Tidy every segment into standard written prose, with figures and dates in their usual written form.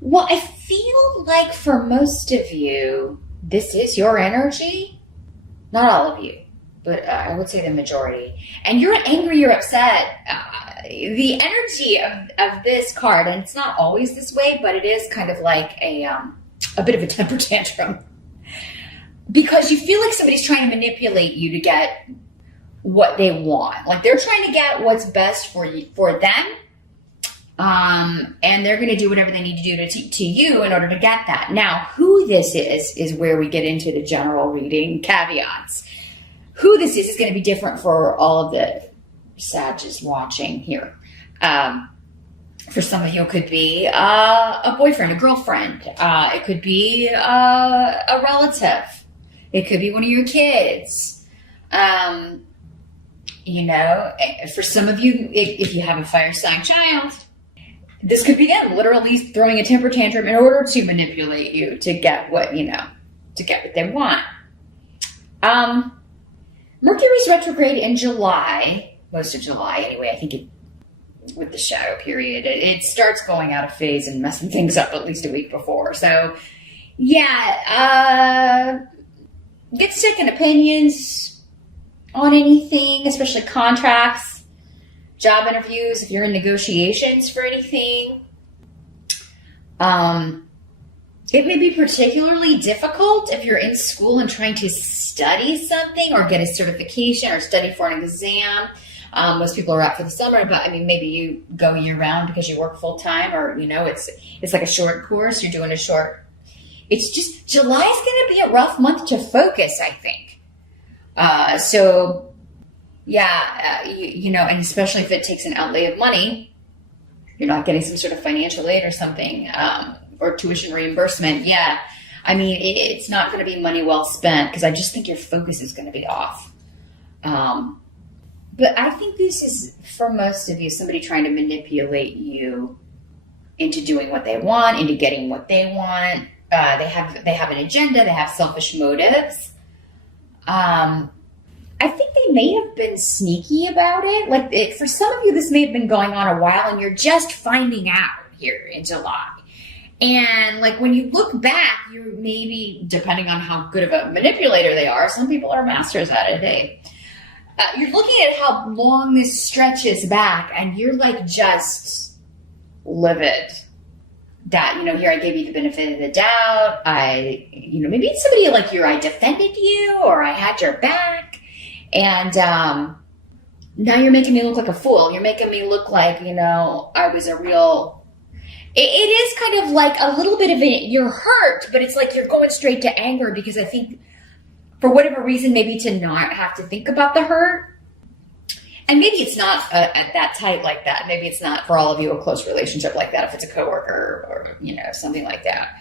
Well, I feel like for most of you, this is your energy. Not all of you, but I would say the majority. And you're angry, you're upset. The energy of this card, and it's not always this way, but it is kind of like a bit of a temper tantrum. Because you feel like somebody's trying to manipulate you to get what they want. Like they're trying to get what's best for them. And they're going to do whatever they need to do to you in order to get that. Now, who this is where we get into the general reading caveats. Who this is going to be different for all of the Sagittarius watching here. For some of you, it could be a boyfriend, a girlfriend. It could be a relative. It could be one of your kids. You know, for some of you, if you have a fire sign child, this could be them literally throwing a temper tantrum in order to manipulate you to get what, to get what they want. Mercury's retrograde in July, most of July anyway, I think with the shadow period, it starts going out of phase and messing things up at least a week before. So, yeah, get second opinions on anything, especially contracts, job interviews, if you're in negotiations for anything. It may be particularly difficult if you're in school and trying to study something or get a certification or study for an exam. Most people are out for the summer, but I mean, maybe you go year round because you work full time, or, it's like a short course. You're doing a short. It's just July is going to be a rough month to focus, I think. So yeah, and especially if it takes an outlay of money, you're not getting some sort of financial aid or something, or tuition reimbursement. Yeah. I mean, it's not going to be money well spent because I just think your focus is going to be off. But I think this is, for most of you, somebody trying to manipulate you into doing what they want, into getting what they want. They have an agenda. They have selfish motives. I think they may have been sneaky about it. Like for some of you, this may have been going on a while and you're just finding out here in July. And like when you look back, you're maybe, depending on how good of a manipulator they are, some people are masters at it. You're looking at how long this stretches back and you're like just livid that, here I gave you the benefit of the doubt. Maybe it's somebody like I defended you or I had your back. And now you're making me look like a fool. You're making me look like, I was a real... It is kind of like a little bit of you're hurt, but it's like you're going straight to anger because I think for whatever reason, maybe to not have to think about the hurt. And maybe it's not at that tight like that. Maybe it's not for all of you a close relationship like that if it's a coworker or, something like that.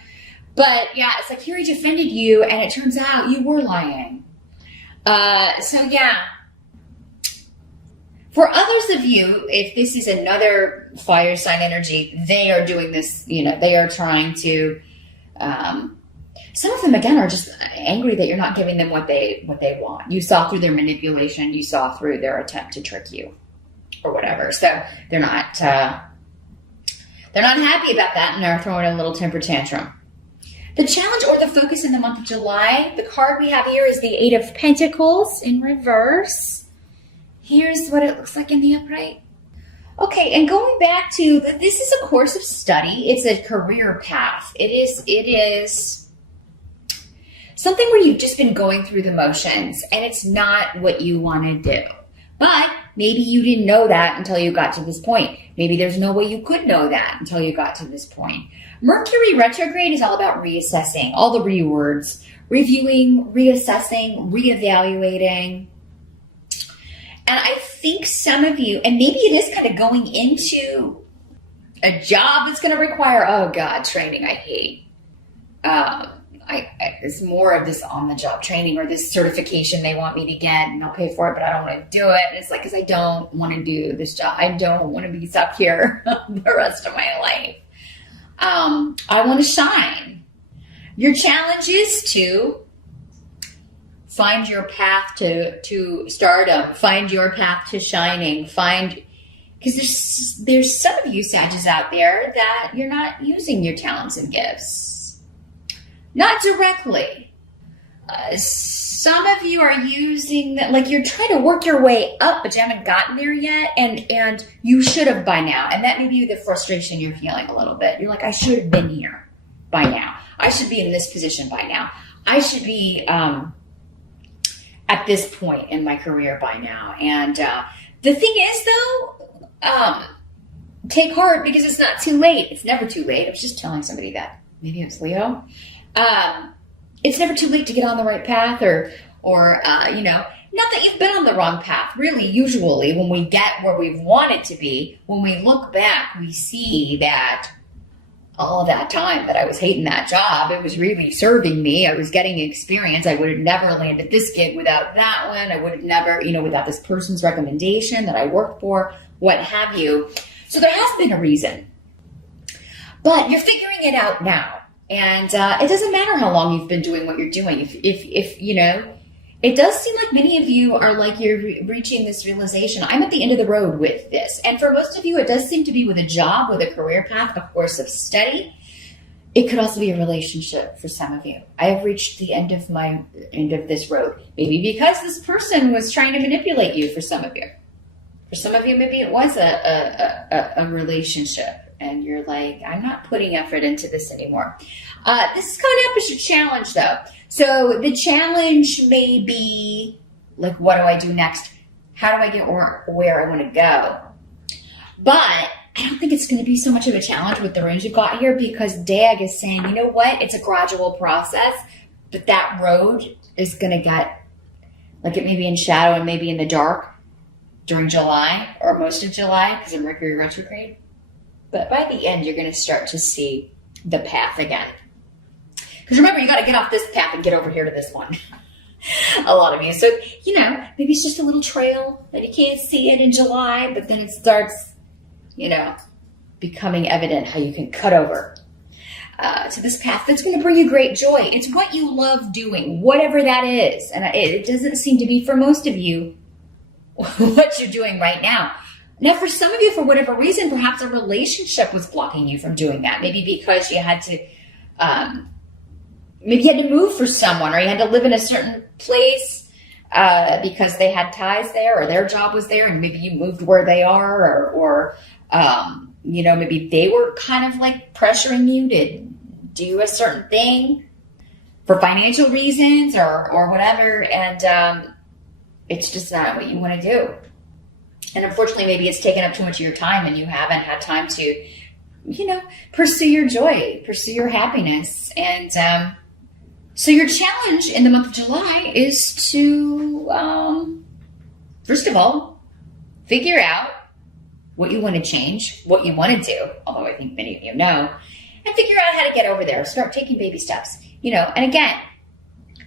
But yeah, it's like here he defended you and it turns out you were lying. So yeah. For others of you, if this is another fire sign energy, they are doing this, they are trying to, some of them again are just angry that you're not giving them what they want. You saw through their manipulation, you saw through their attempt to trick you or whatever. So they're not happy about that and they're throwing a little temper tantrum. The challenge or the focus in the month of July, the card we have here is the Eight of Pentacles in reverse. Here's what it looks like in the upright. Okay, and going back to, this is a course of study. It's a career path. It is something where you've just been going through the motions and it's not what you want to do. But maybe you didn't know that until you got to this point. Maybe there's no way you could know that until you got to this point. Mercury retrograde is all about reassessing, all the re words, reviewing, reassessing, reevaluating. And I think some of you, and maybe it is kind of going into a job that's going to require, training I hate. There's more of this on-the-job training or this certification they want me to get, and I'll pay for it, but I don't want to do it. And it's like, because I don't want to do this job. I don't want to be stuck here the rest of my life. I want to shine. Your challenge is to find your path to stardom. Find your path to shining. Because there's some of you Sagittarius out there that you're not using your talents and gifts. Not directly. Some of you are using that, like you're trying to work your way up, but you haven't gotten there yet, and you should have by now. And that may be the frustration you're feeling a little bit. You're like, I should have been here by now. I should be in this position by now. I should be at this point in my career by now. And the thing is, though, take heart, because it's not too late. It's never too late. I was just telling somebody that. Maybe it's Leo. It's never too late to get on the right path, or you know, not that you've been on the wrong path. Really, usually when we get where we've wanted to be, when we look back, we see that all that time that I was hating that job, it was really serving me. I was getting experience. I would have never landed this gig without that one. I would have never, you know, without this person's recommendation that I worked for, what have you. So there has been a reason. But you're figuring it out now. And it doesn't matter how long you've been doing what you're doing. If you know, it does seem like many of you are like you're reaching this realization. I'm at the end of the road with this. And for most of you, it does seem to be with a job, with a career path, a course of study. It could also be a relationship for some of you. I have reached the end of this road. Maybe because this person was trying to manipulate you for some of you. For some of you, maybe it was a relationship. And you're like, I'm not putting effort into this anymore. This is coming up as your challenge, though. So the challenge may be, like, what do I do next? How do I get where I want to go? But I don't think it's going to be so much of a challenge with the range you've got here, because Dag is saying, you know what? It's a gradual process, but that road is going to get, like, it may be in shadow and maybe in the dark during July or most of July because of Mercury retrograde. But by the end, you're going to start to see the path again. Because remember, you got to get off this path and get over here to this one. A lot of you. So, you know, maybe it's just a little trail that you can't see it in July, but then it starts, you know, becoming evident how you can cut over to this path that's going to bring you great joy. It's what you love doing, whatever that is. And it doesn't seem to be, for most of you, what you're doing right now. Now, for some of you, for whatever reason, perhaps a relationship was blocking you from doing that. Maybe because you had to, maybe you had to move for someone, or you had to live in a certain place because they had ties there, or their job was there, and maybe you moved where they are, or you know, maybe they were kind of like pressuring you to do a certain thing for financial reasons or whatever, and it's just not what you want to do. And unfortunately, maybe it's taken up too much of your time and you haven't had time to, you know, pursue your joy, pursue your happiness. And so your challenge in the month of July is to, first of all, figure out what you want to change, what you want to do, although I think many of you know, and figure out how to get over there. Start taking baby steps, you know, and again,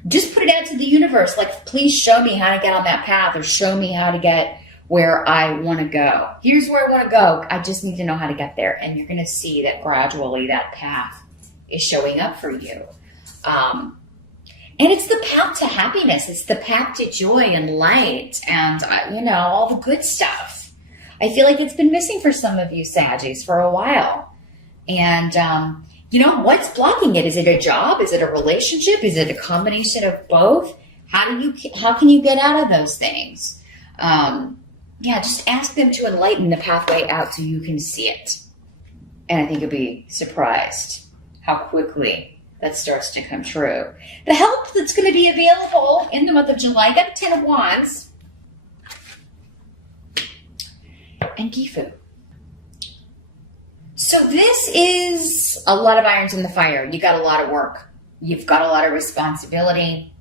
just put it out to the universe. Like, please show me how to get on that path, or show me how to get where I want to go. Here's where I want to go. I just need to know how to get there. And you're going to see that gradually that path is showing up for you. And it's the path to happiness. It's the path to joy and light and, you know, all the good stuff. I feel like it's been missing for some of you Saggies for a while. And, you know, what's blocking it? Is it a job? Is it a relationship? Is it a combination of both? How can you get out of those things? Yeah, just ask them to enlighten the pathway out so you can see it. And I think you'll be surprised how quickly that starts to come true. The help that's going to be available in the month of July, got a 10 of Wands and Gifu. So this is a lot of irons in the fire. You got a lot of work. You've got a lot of responsibility.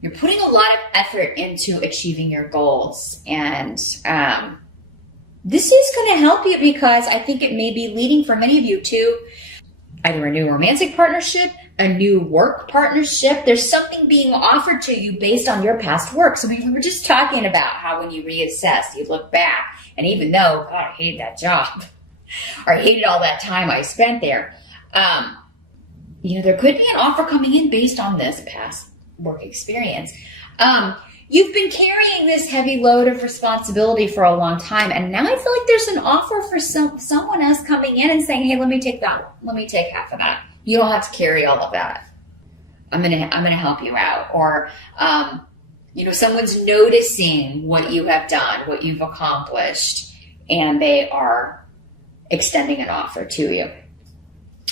You're putting a lot of effort into achieving your goals. And this is going to help you, because I think it may be leading for many of you to either a new romantic partnership, a new work partnership. There's something being offered to you based on your past work. So we were just talking about how when you reassess, you look back, and even though, God, I hated that job, or I hated all that time I spent there, you know, there could be an offer coming in based on this past work experience. you've been carrying this heavy load of responsibility for a long time. And now I feel like there's an offer for someone else coming in and saying, hey, let me take that. Let me take half of that. You don't have to carry all of that. I'm going to help you out. Or, someone's noticing what you have done, what you've accomplished, and they are extending an offer to you.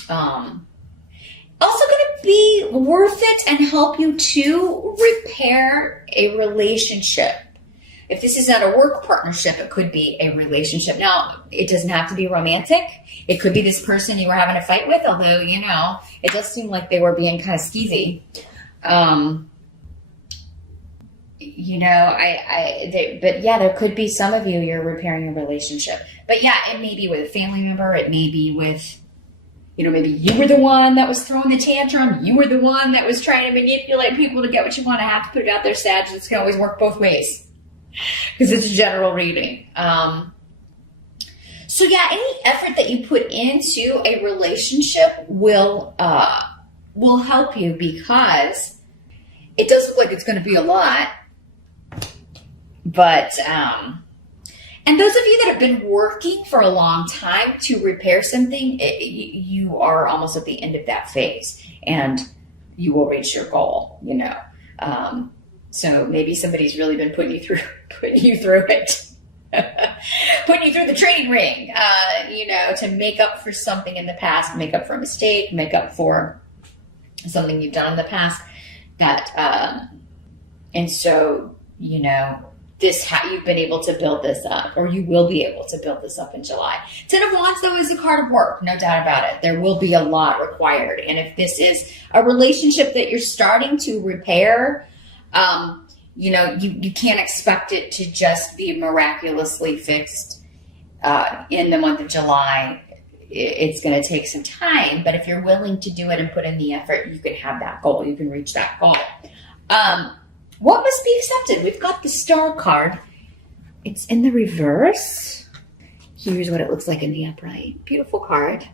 Also going to be worth it and help you to repair a relationship. If this is not a work partnership, it could be a relationship. Now, it doesn't have to be romantic. It could be this person you were having a fight with, although, it does seem like they were being kind of skeezy. There could be some of you're repairing a relationship. But yeah, it may be with a family member. It may be with, maybe you were the one that was throwing the tantrum. You were the one that was trying to manipulate people to get what you want. I have to put it out there, Sag. This can always work both ways because it's a general reading. So yeah, any effort that you put into a relationship will help you, because it does look like it's going to be a lot. But, and those of you that have been working for a long time to repair something, you are almost at the end of that phase and you will reach your goal, so maybe somebody's really been putting you through it, putting you through the training ring, to make up for something in the past, make up for a mistake, make up for something you've done in the past and so, you've been able to build this up, or you will be able to build this up in July. 10 of Wands, though, is a card of work, no doubt about it. There will be a lot required. And if this is a relationship that you're starting to repair, you can't expect it to just be miraculously fixed in the month of July. It's going to take some time, but if you're willing to do it and put in the effort, you can have that goal. You can reach that goal. What must be accepted? We've got the Star card. It's in the reverse. Here's what it looks like in the upright. Beautiful card.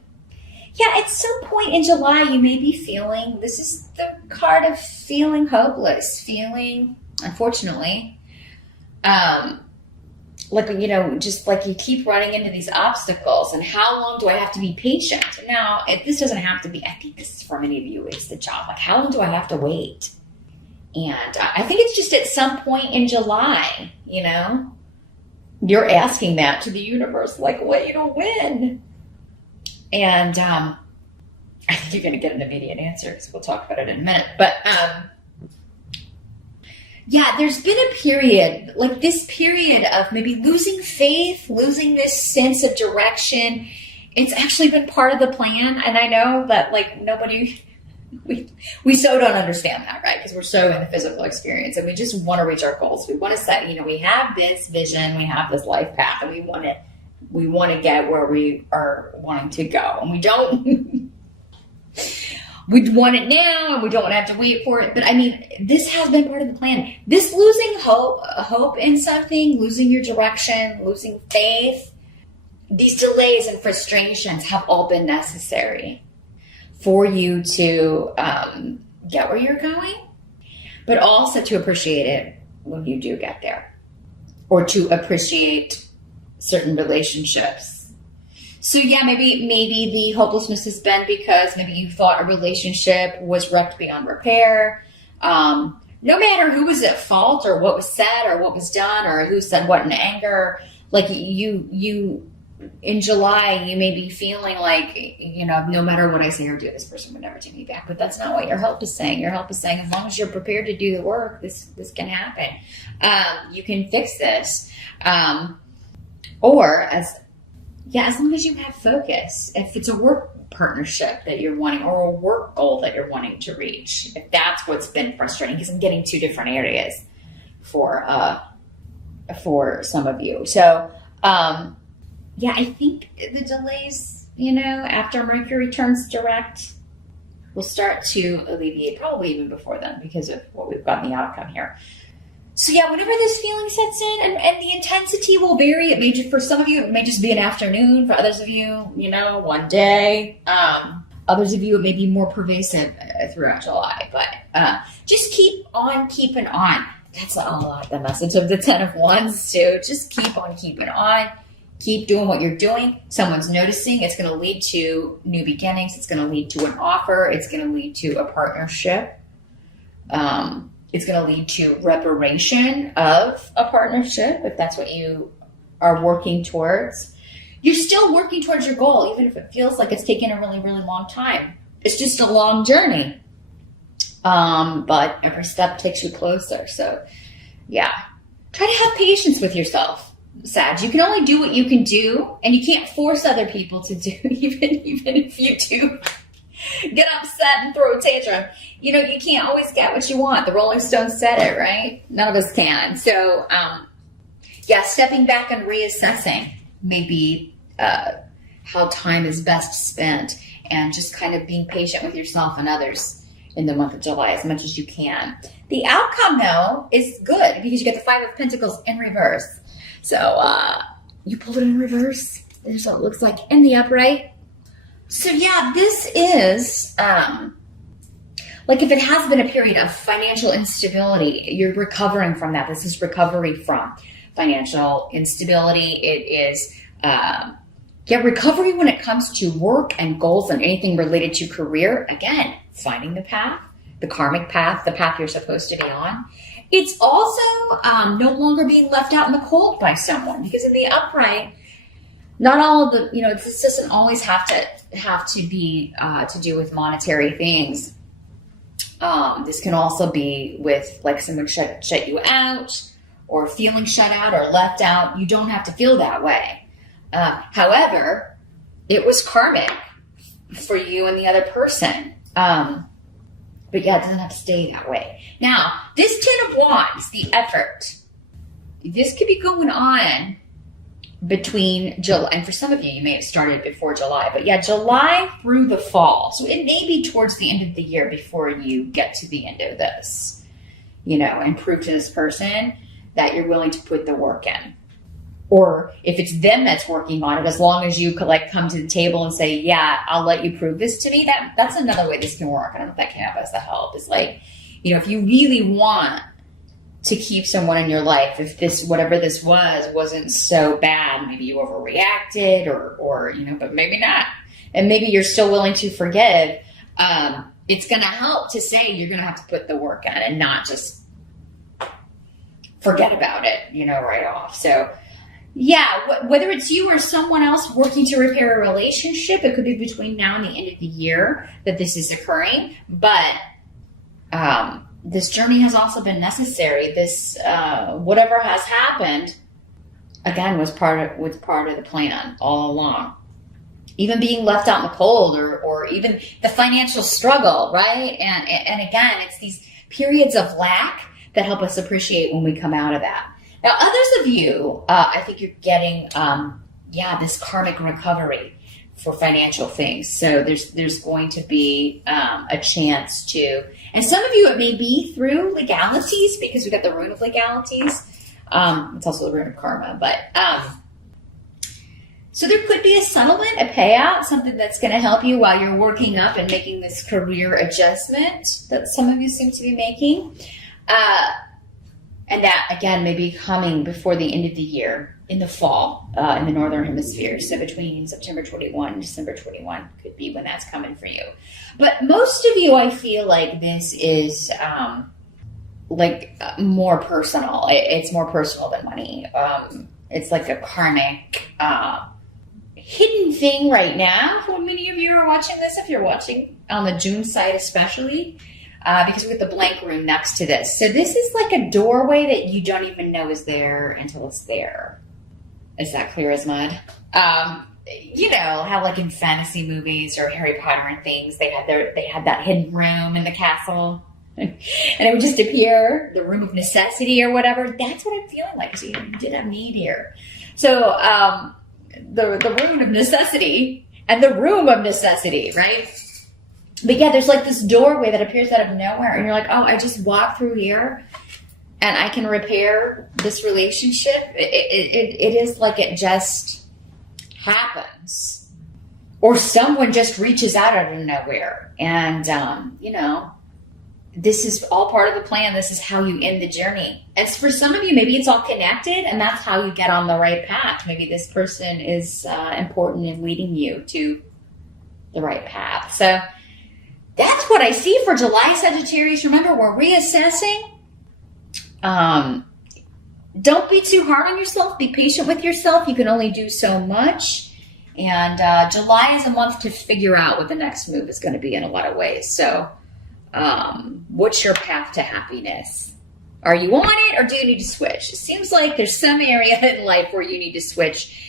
Yeah, at some point in July, you may be feeling, this is the card of feeling hopeless, unfortunately, just like you keep running into these obstacles, and how long do I have to be patient? Now, this doesn't have to be, I think this is for many of you, it's the job. Like, how long do I have to wait? And I think it's just at some point in July, you're asking that to the universe, like, when? And I think you're going to get an immediate answer, because we'll talk about it in a minute. But yeah, there's been a period, like this period of maybe losing faith, losing this sense of direction. It's actually been part of the plan. And I know that we so don't understand that, right? Because we're so in the physical experience and we just want to reach our goals. We want to set, we have this vision, we have this life path, and we want to get where we are wanting to go. And we don't, we want it now and we don't want to have to wait for it. But this has been part of the plan. This losing hope in something, losing your direction, losing faith, these delays and frustrations have all been necessary for you to get where you're going, but also to appreciate it when you do get there, or to appreciate certain relationships. So yeah, maybe the hopelessness has been because maybe you thought a relationship was wrecked beyond repair. No matter who was at fault or what was said or what was done or who said what in anger, like you in July, you may be feeling like, no matter what I say or do, this person would never take me back. But that's not what your help is saying. Your help is saying, as long as you're prepared to do the work, this can happen. You can fix this. Or as long as you have focus. If it's a work partnership that you're wanting, or a work goal that you're wanting to reach, if that's what's been frustrating, because I'm getting two different areas for some of you. So, yeah, I think the delays, after Mercury turns direct, will start to alleviate, probably even before then, because of what we've got in the outcome here. So yeah, whenever this feeling sets in, and the intensity will vary. It may just, for some of you, it may just be an afternoon. For others of you, one day. Others of you, it may be more pervasive throughout July. But just keep on keeping on. that's a lot, the message of the 10 of Wands too. Just keep on keeping on. Keep doing what you're doing. Someone's noticing. It's going to lead to new beginnings. It's going to lead to an offer. It's going to lead to a partnership. It's going to lead to reparation of a partnership, if that's what you are working towards. You're still working towards your goal, even if it feels like it's taken a really, really long time. It's just a long journey. But every step takes you closer. So yeah, try to have patience with yourself, Sag. You can only do what you can do, and you can't force other people to do, even if you do get upset and throw a tantrum. You know, you can't always get what you want. The Rolling Stones said it, right? None of us can. So, yeah, stepping back and reassessing maybe how time is best spent, and just kind of being patient with yourself and others in the month of July as much as you can. The outcome, though, is good because you get the Five of Pentacles in reverse. So you pulled it in reverse. This is what it looks like in the upright. So yeah, this is like if it has been a period of financial instability, you're recovering from that. This is recovery from financial instability. It is recovery when it comes to work and goals and anything related to career. Again, finding the path, the karmic path, the path you're supposed to be on. It's also no longer being left out in the cold by someone, because in the upright, not all of the, this doesn't always have to be to do with monetary things. This can also be with like someone shut you out, or feeling shut out or left out. You don't have to feel that way. However, it was karmic for you and the other person. But yeah, it doesn't have to stay that way. Now, this 10 of Wands, the effort, this could be going on between July, and for some of you, you may have started before July, but yeah, July through the fall. So it may be towards the end of the year before you get to the end of this, and prove to this person that you're willing to put the work in. Or if it's them that's working on it, as long as you could come to the table and say, yeah, I'll let you prove this to me. That's another way this can work. I don't know if that came up as the help. It's if you really want to keep someone in your life, if this, whatever this wasn't so bad, maybe you overreacted or but maybe not. And maybe you're still willing to forgive. It's going to help to say you're going to have to put the work in and not just forget about it, right off. So, yeah, whether it's you or someone else working to repair a relationship, it could be between now and the end of the year that this is occurring. But this journey has also been necessary. This whatever has happened, again, was part of the plan all along. Even being left out in the cold, or even the financial struggle, right? And again, it's these periods of lack that help us appreciate when we come out of that. Now, others of you, I think you're getting, this karmic recovery for financial things. So there's going to be a chance to, and some of you, it may be through legalities, because we got the rune of legalities. It's also the rune of karma, but so there could be a settlement, a payout, something that's going to help you while you're working up and making this career adjustment that some of you seem to be making. And that, again, may be coming before the end of the year, in the fall, in the Northern Hemisphere. So between September 21 and December 21 could be when that's coming for you. But most of you, I feel like this is more personal. It's more personal than money. It's like a karmic hidden thing right now. For many of you are watching this, if you're watching on the June side especially, because we have the blank room next to this. So this is like a doorway that you don't even know is there until it's there. Is that clear as mud? You know how like in fantasy movies or Harry Potter and things, they had that hidden room in the castle, and it would just appear, the room of necessity or whatever. That's what I'm feeling like. So you did have need here. So the room of necessity and the room of necessity, right? But yeah, there's like this doorway that appears out of nowhere, and you're like, oh, I just walk through here and I can repair this relationship. It is like it just happens, or someone just reaches out of nowhere, and this is all part of the plan. This is how you end the journey. And for some of you, maybe it's all connected and that's how you get on the right path. Maybe this person is important in leading you to the right path. So that's what I see for July, Sagittarius. Remember, we're reassessing. Don't be too hard on yourself. Be patient with yourself. You can only do so much. And July is a month to figure out what the next move is going to be in a lot of ways. So what's your path to happiness? Are you on it or do you need to switch? It seems like there's some area in life where you need to switch